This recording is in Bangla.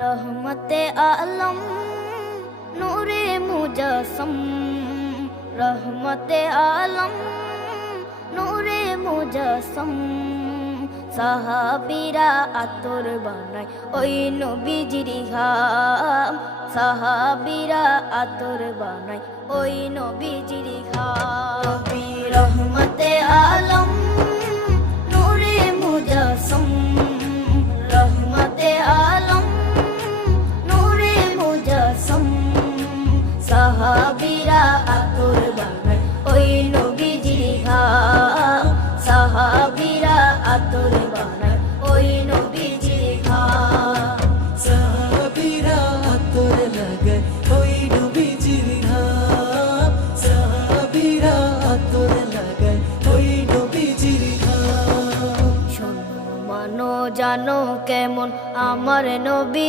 रहमते आलम नूरे मुजस्सम, रहमते आलम नूरे मुजस्सम। সাহাবীরা আতর বানায় ওই নবীজির ঘাম, সাহাবীরা আতর বানায় ওই নবীজির ঘাম। নবী রহমতে আলম নূরে মুজস্সম, রহমতে আলম নূরে মুজস্সম। সাহাবীরা আতর বানায় ওই নবীজির ঘাম, সাহাবীরা আতর বানায় ওই নবীজির ঘাম। সাহাবীরা আতর লাগায় ওই নবীজির ঘাম, সাহাবীরা আতর লাগায় ওই নবীজির ঘাম। শোনো মানো জানো কেমন আমার নবী।